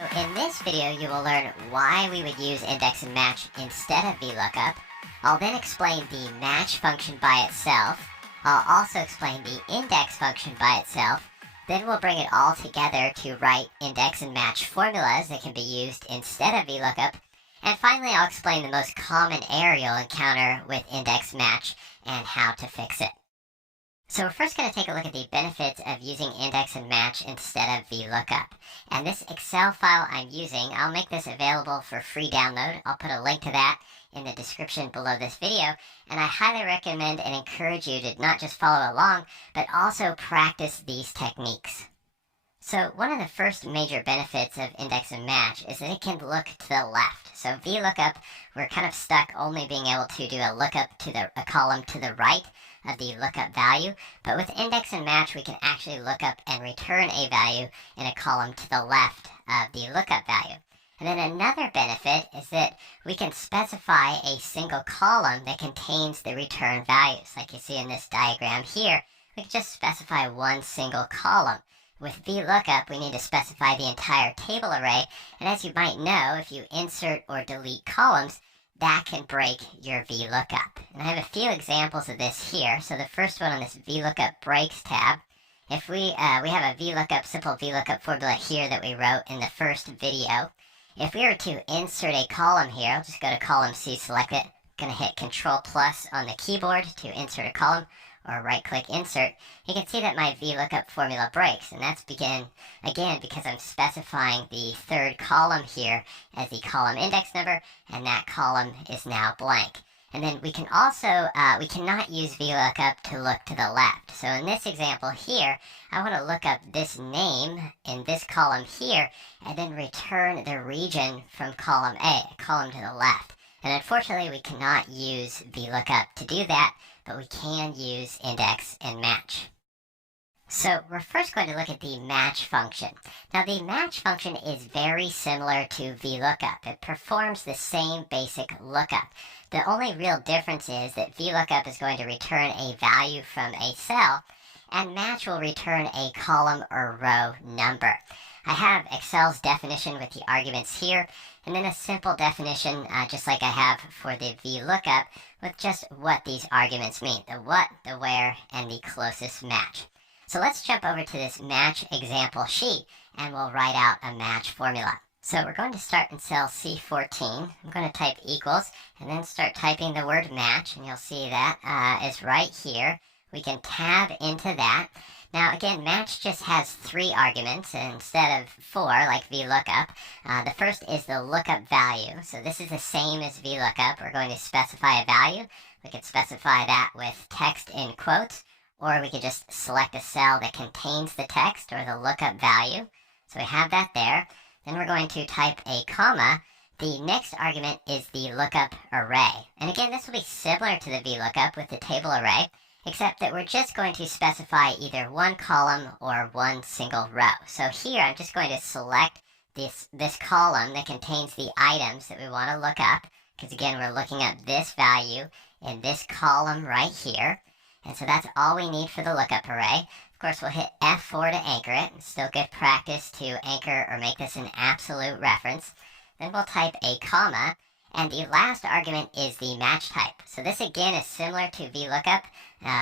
So in this video, you will learn why we would use index and match instead of Vlookup. I'll then explain the match function by itself. I'll also explain the index function by itself. Then we'll bring it all together to write index and match formulas that can be used instead of Vlookup. And finally, I'll explain the most common error you'll encounter with index match and how to fix it. So we're first going to take a look at the benefits of using index and match instead of Vlookup. And this Excel file I'm using, I'll make this available for free download. I'll put a link to that in the description below this video. And I highly recommend and encourage you to not just follow along, but also practice these techniques. So one of the first major benefits of index and match is that it can look to the left. So Vlookup, we're kind of stuck only being able to do a lookup to a column to the right of the lookup value, but with index and match we can actually look up and return a value in a column to the left of the lookup value. And then another benefit is that we can specify a single column that contains the return values. Like you see in this diagram here, we can just specify one single column. With Vlookup, we need to specify the entire table array, and as you might know, if you insert or delete columns, that can break your Vlookup. And I have a few examples of this here. So the first one on this Vlookup breaks tab, if we have a simple Vlookup formula here that we wrote in the first video. If we were to insert a column here, I'll just go to column C, select it. I'm going to hit Control plus on the keyboard to insert a column, or right-click insert. You can see that my Vlookup formula breaks, and that's again because I'm specifying the third column here as the column index number, and that column is now blank. And then we can also, we cannot use Vlookup to look to the left. So in this example here, I want to look up this name in this column here, and then return the region from column A, a column to the left. And unfortunately, we cannot use Vlookup to do that, but we can use index and match. So we're first going to look at the match function. Now the match function is very similar to Vlookup. It performs the same basic lookup. The only real difference is that Vlookup is going to return a value from a cell, and match will return a column or row number. I have Excel's definition with the arguments here, and then a simple definition, just like I have for the Vlookup, with just what these arguments mean, the what, the where, and the closest match. So let's jump over to this match example sheet, and we'll write out a match formula. So we're going to start in cell C14. I'm going to type equals, and then start typing the word match, and you'll see that is right here. We can tab into that. Now again, match just has 3 arguments instead of 4 like Vlookup. The first is the lookup value. So this is the same as Vlookup. We're going to specify a value. We can specify that with text in quotes, or we could just select a cell that contains the text or the lookup value. So we have that there. Then we're going to type a comma. The next argument is the lookup array. And again, this will be similar to the Vlookup with the table array, except that we're just going to specify either one column or one single row. So here I'm just going to select this column that contains the items that we want to look up, because again we're looking up this value in this column right here. And so that's all we need for the lookup array. Of course, we'll hit F4 to anchor it. It's still good practice to anchor or make this an absolute reference. Then we'll type a comma. And the last argument is the match type. So this again is similar to Vlookup,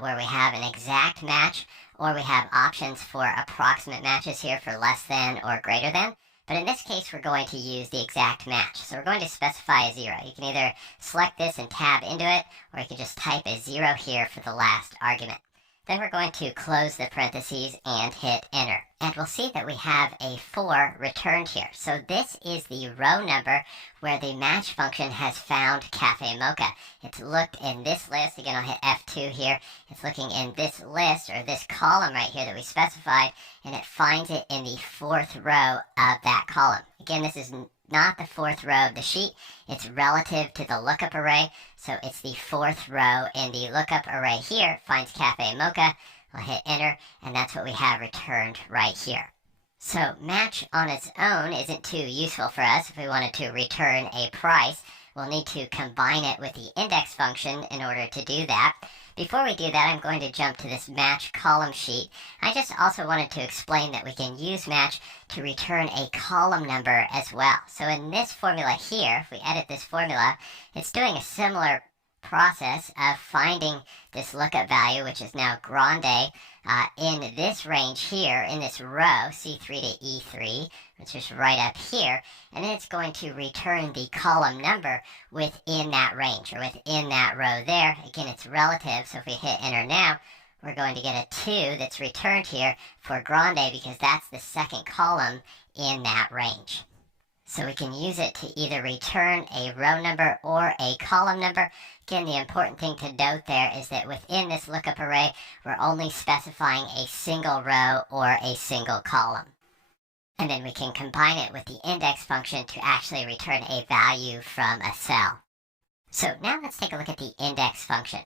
where we have an exact match, or we have options for approximate matches here for less than or greater than. But in this case, we're going to use the exact match. So we're going to specify a 0. You can either select this and tab into it, or you can just type a 0 here for the last argument. Then we're going to close the parentheses and hit enter. And we'll see that we have a 4 returned here. So this is the row number where the match function has found Cafe Mocha. It's looked in this list. Again, I'll hit F2 here. It's looking in this list, or this column right here that we specified, and it finds it in the 4th row of that column. Again, this is not the 4th row of the sheet. It's relative to the lookup array, so it's the 4th row in the lookup array here. Finds Cafe Mocha. We'll hit enter, and that's what we have returned right here. So match on its own isn't too useful for us if we wanted to return a price. we'll need to combine it with the index function in order to do that. Before we do that, I'm going to jump to this match column sheet. I just also wanted to explain that we can use match to return a column number as well. So in this formula here, if we edit this formula, it's doing a similar process of finding this lookup value, which is now grande, in this range here, in this row, C3 to E3, which is right up here, and then it's going to return the column number within that range, or within that row there. Again, it's relative, so if we hit enter now, we're going to get a 2 that's returned here for grande, because that's the second column in that range. So we can use it to either return a row number or a column number. Again, the important thing to note there is that within this lookup array, we're only specifying a single row or a single column. And then we can combine it with the index function to actually return a value from a cell. So now let's take a look at the index function.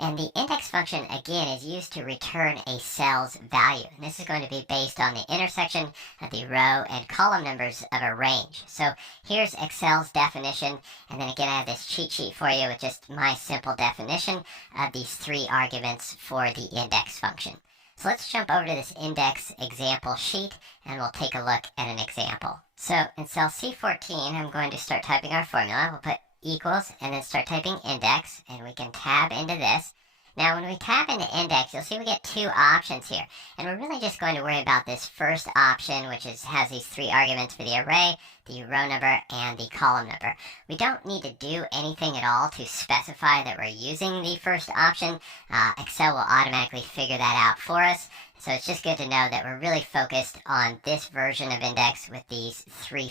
And the index function, again, is used to return a cell's value. And this is going to be based on the intersection of the row and column numbers of a range. So here's Excel's definition. And then again, I have this cheat sheet for you with just my simple definition of these 3 arguments for the index function. So let's jump over to this index example sheet, and we'll take a look at an example. So in cell C14, I'm going to start typing our formula. We'll put equals and then start typing index, and we can tab into this. Now when we tab into index, you'll see we get 2 options here, and we're really just going to worry about this first option, which has these 3 arguments for the array, the row number, and the column number. We don't need to do anything at all to specify that we're using the first option. Excel will automatically figure that out for us. So it's just good to know that we're really focused on this version of index with these 3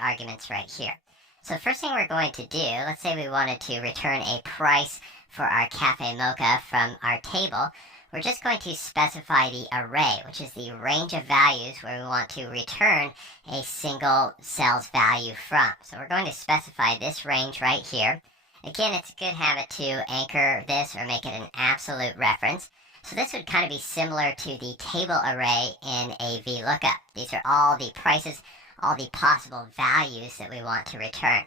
arguments right here. So first thing we're going to do, let's say we wanted to return a price for our cafe mocha from our table. We're just going to specify the array, which is the range of values where we want to return a single cell's value from. So we're going to specify this range right here. Again, it's a good habit to anchor this or make it an absolute reference. So this would kind of be similar to the table array in a Vlookup. These are all the prices, all the possible values that we want to return.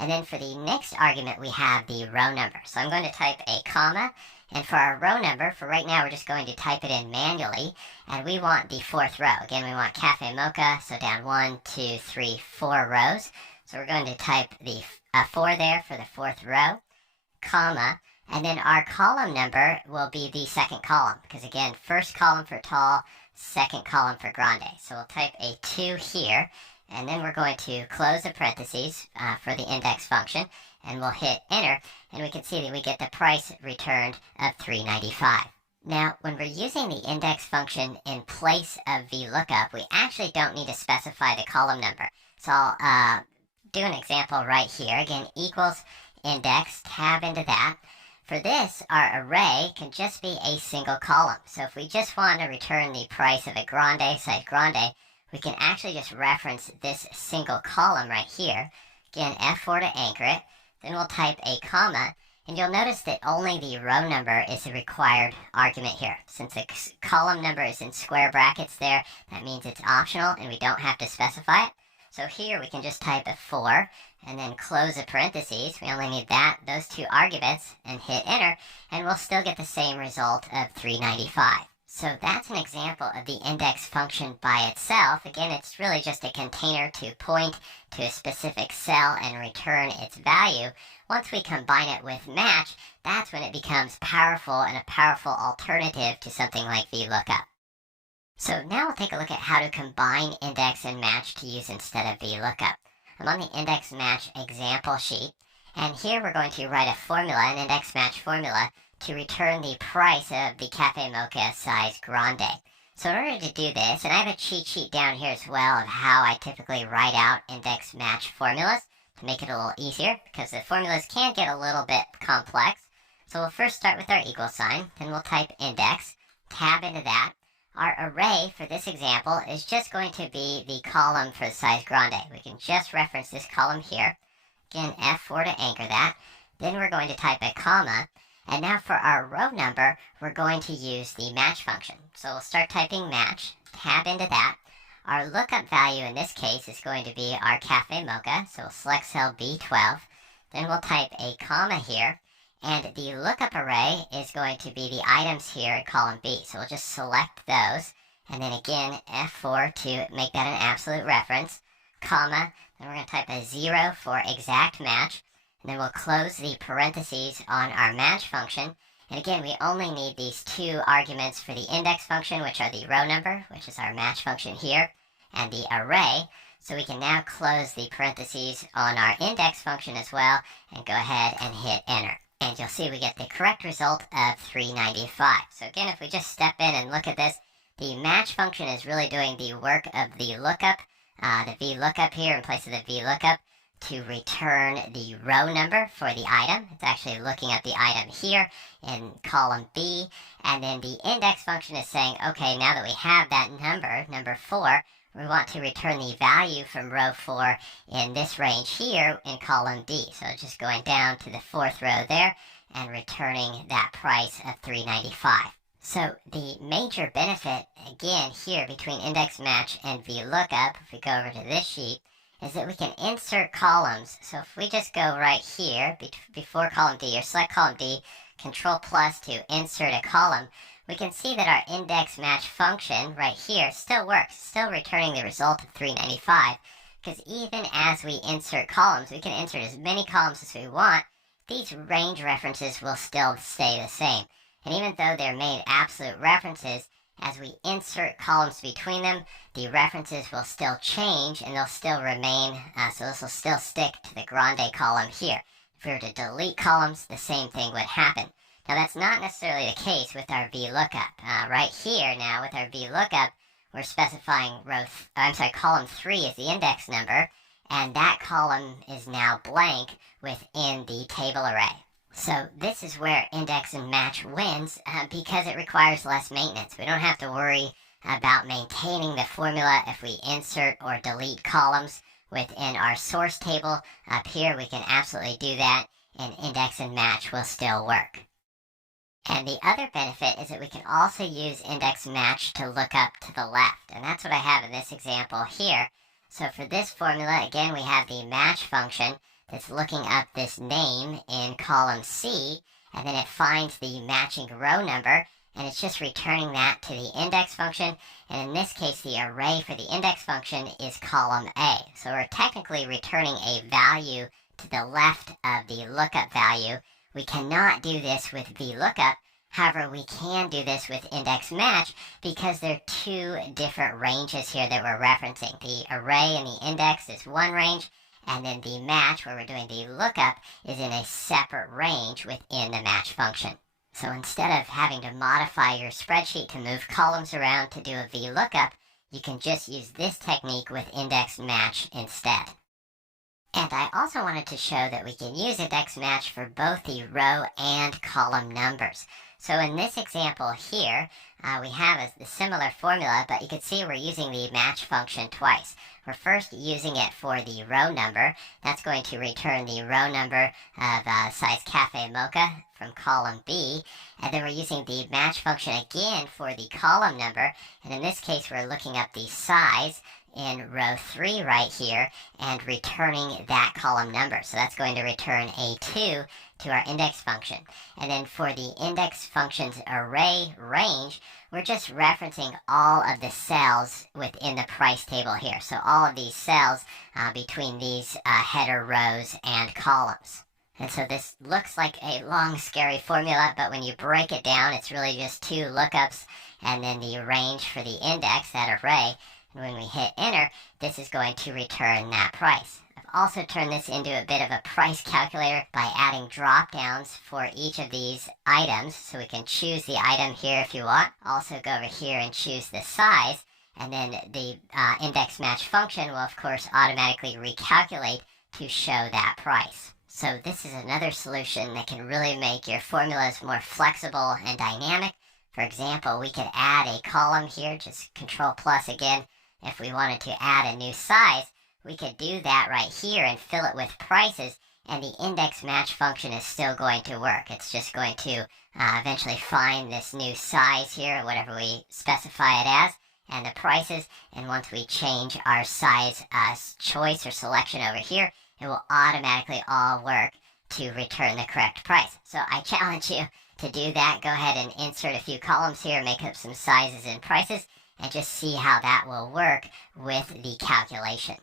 And then for the next argument, we have the row number. So I'm going to type a comma, and for our row number, for right now, we're just going to type it in manually, and we want the 4th row. Again, we want cafe mocha, so down 1, 2, 3, 4 rows. So we're going to type the 4 there for the 4th row, comma, and then our column number will be the second column, because again, first column for tall, second column for grande. So we'll type a 2 here, and then we're going to close the parentheses for the index function, and we'll hit enter, and we can see that we get the price returned of $3.95. Now, when we're using the index function in place of Vlookup, we actually don't need to specify the column number. So I'll do an example right here. Again, equals index, tab into that. For this, our array can just be a single column. So if we just want to return the price of a grande, size grande, we can actually just reference this single column right here. Again, F4 to anchor it. Then we'll type a comma, and you'll notice that only the row number is the required argument here. Since the column number is in square brackets there, that means it's optional and we don't have to specify it. So here we can just type a 4 and then close the parentheses. We only need those 2 arguments, and hit enter, and we'll still get the same result of $3.95. So that's an example of the index function by itself. Again, it's really just a container to point to a specific cell and return its value. Once we combine it with match, that's when it becomes powerful and a powerful alternative to something like Vlookup. So now we'll take a look at how to combine index and match to use instead of Vlookup. I'm on the index match example sheet, and here we're going to write a formula, an index match formula, to return the price of the cafe mocha size grande. So in order to do this, and I have a cheat sheet down here as well of how I typically write out index match formulas to make it a little easier, because the formulas can get a little bit complex. So we'll first start with our equal sign, then we'll type index, tab into that. Our array for this example is just going to be the column for the size grande. We can just reference this column here. Again, F4 to anchor that. Then we're going to type a comma. And now for our row number, we're going to use the match function. So we'll start typing match, tab into that. Our lookup value in this case is going to be our cafe mocha, so we'll select cell B12. Then we'll type a comma here, and the lookup array is going to be the items here in column B. So we'll just select those, and then again F4 to make that an absolute reference, comma, then we're going to type a 0 for exact match, and then we'll close the parentheses on our match function. And again, we only need these two arguments for the index function, which are the row number, which is our match function here, and the array. So we can now close the parentheses on our index function as well, and go ahead and hit enter. And you'll see we get the correct result of 395. So again, if we just step in and look at this, the match function is really doing the work of the lookup, the Vlookup here in place of the Vlookup, to return the row number for the item. It's actually looking at the item here in column B, and then the index function is saying, okay, now that we have that number 4, we want to return the value from row 4 in this range here in column D. So just going down to the 4th row there and returning that price of $3.95. So the major benefit, again, here between index match and Vlookup, if we go over to this sheet, is that we can insert columns. So if we just go right here before column D, or select column D, Control plus to insert a column, we can see that our index match function right here still works, still returning the result of 395, because even as we insert columns, we can insert as many columns as we want, these range references will still stay the same. And even though they're made absolute references, as we insert columns between them, the references will still change and they'll still remain, so this will still stick to the grande column here. If we were to delete columns, the same thing would happen. Now that's not necessarily the case with our Vlookup. Right here now with our Vlookup, we're specifying column 3 is the index number, and that column is now blank within the table array. So this is where index and match wins because it requires less maintenance. We don't have to worry about maintaining the formula if we insert or delete columns within our source table. Up here we can absolutely do that, and index and match will still work. And the other benefit is that we can also use index match to look up to the left, and that's what I have in this example here. So for this formula, again, we have the match function that's looking up this name in column C, and then it finds the matching row number, and it's just returning that to the index function, and in this case the array for the index function is column A. So we're technically returning a value to the left of the lookup value. We cannot do this with Vlookup, however we can do this with index match because there are two different ranges here that we're referencing. The array and the index is one range, and then the match, where we're doing the lookup, is in a separate range within the match function. So instead of having to modify your spreadsheet to move columns around to do a Vlookup, you can just use this technique with index match instead. And I also wanted to show that we can use index match for both the row and column numbers. So in this example here, we have a similar formula, but you can see we're using the match function twice. We're first using it for the row number. That's going to return the row number of size cafe mocha from column B. And then we're using the match function again for the column number. And in this case, we're looking up the size in row 3 right here and returning that column number. So that's going to return A2 to our index function. And then for the index function's array range, we're just referencing all of the cells within the price table here. So all of these cells between these header rows and columns. And so this looks like a long, scary formula, but when you break it down, it's really just two lookups and then the range for the index, that array. And when we hit enter, this is going to return that price. I've also turned this into a bit of a price calculator by adding drop downs for each of these items. So we can choose the item here if you want. Also go over here and choose the size. And then the index match function will of course automatically recalculate to show that price. So this is another solution that can really make your formulas more flexible and dynamic. For example, we could add a column here, just Control plus again. If we wanted to add a new size, we could do that right here and fill it with prices, and the index match function is still going to work. It's just going to eventually find this new size here, whatever we specify it as, and the prices, and once we change our size choice or selection over here, it will automatically all work to return the correct price. So I challenge you to do that. Go ahead and insert a few columns here, make up some sizes and prices, and just see how that will work with the calculation.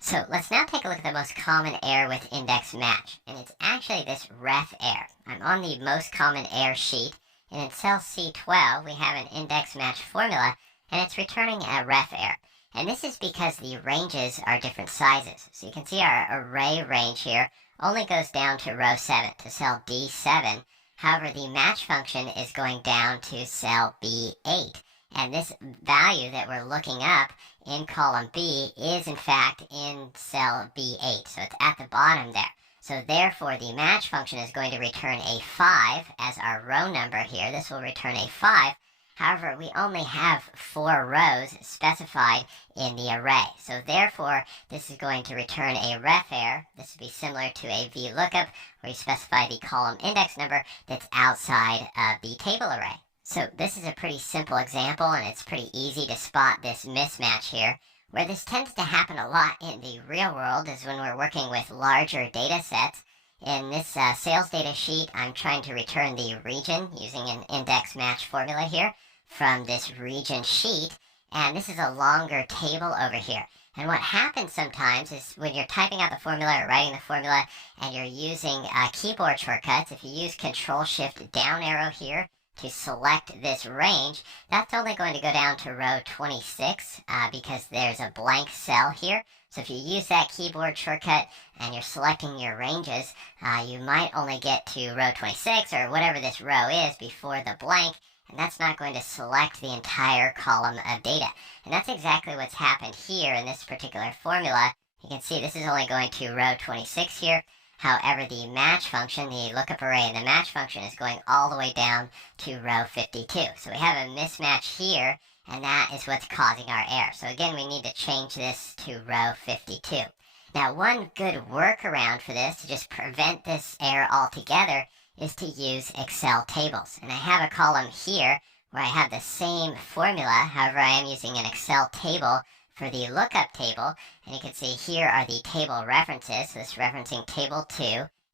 So let's now take a look at the most common error with index match, and it's actually this ref error. I'm on the most common error sheet, and in cell C12 we have an index match formula, and it's returning a ref error. And this is because the ranges are different sizes. So you can see our array range here only goes down to row 7, to cell D7. However, the match function is going down to cell B8. And this value that we're looking up in column B is in fact in cell B8. So it's at the bottom there. So therefore, the match function is going to return a 5 as our row number here. This will return a 5. However, we only have 4 rows specified in the array. So therefore, this is going to return a ref error. This would be similar to a Vlookup, where you specify the column index number that's outside of the table array. So this is a pretty simple example, and it's pretty easy to spot this mismatch here. Where this tends to happen a lot in the real world is when we're working with larger data sets. In this sales data sheet, I'm trying to return the region using an index match formula here from this region sheet, and this is a longer table over here. And what happens sometimes is when you're typing out the formula or writing the formula and you're using keyboard shortcuts, if you use Control-Shift down arrow here to select this range, that's only going to go down to row 26 because there's a blank cell here. So if you use that keyboard shortcut and you're selecting your ranges, you might only get to row 26 or whatever this row is before the blank, and that's not going to select the entire column of data. And that's exactly what's happened here in this particular formula. You can see this is only going to row 26 here. However, the match function, the lookup array and the match function is going all the way down to row 52. So we have a mismatch here, and that is what's causing our error. So again, we need to change this to row 52. Now, one good workaround for this to just prevent this error altogether is to use Excel tables. And I have a column here where I have the same formula. However, I am using an Excel table for the lookup table, and you can see here are the table references. So this referencing table 2,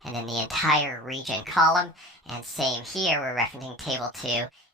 and then the entire region column, and same here, we're referencing table 2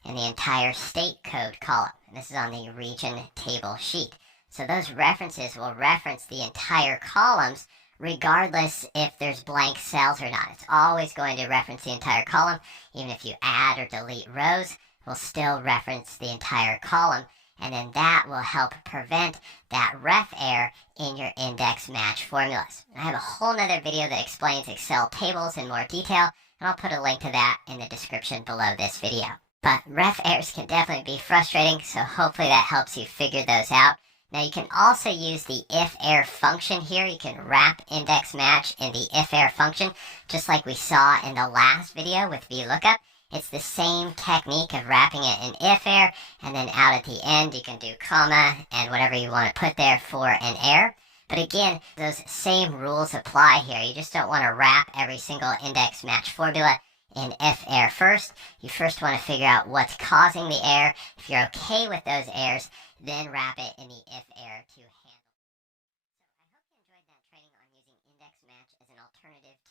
and the entire state code column. And this is on the region table sheet. So those references will reference the entire columns regardless if there's blank cells or not. It's always going to reference the entire column. Even if you add or delete rows, it will still reference the entire column. And then that will help prevent that ref error in your index match formulas. I have a whole nother video that explains Excel tables in more detail, and I'll put a link to that in the description below this video. But ref errors can definitely be frustrating, so hopefully that helps you figure those out. Now you can also use the if-error function here. You can wrap index match in the if-error function, just like we saw in the last video with Vlookup. It's the same technique of wrapping it in if-error, and then out at the end you can do comma and whatever you want to put there for an error. But again, those same rules apply here. You just don't want to wrap every single index match formula in if-error first. You first want to figure out what's causing the error. If you're okay with those errors, then wrap it in the if-error to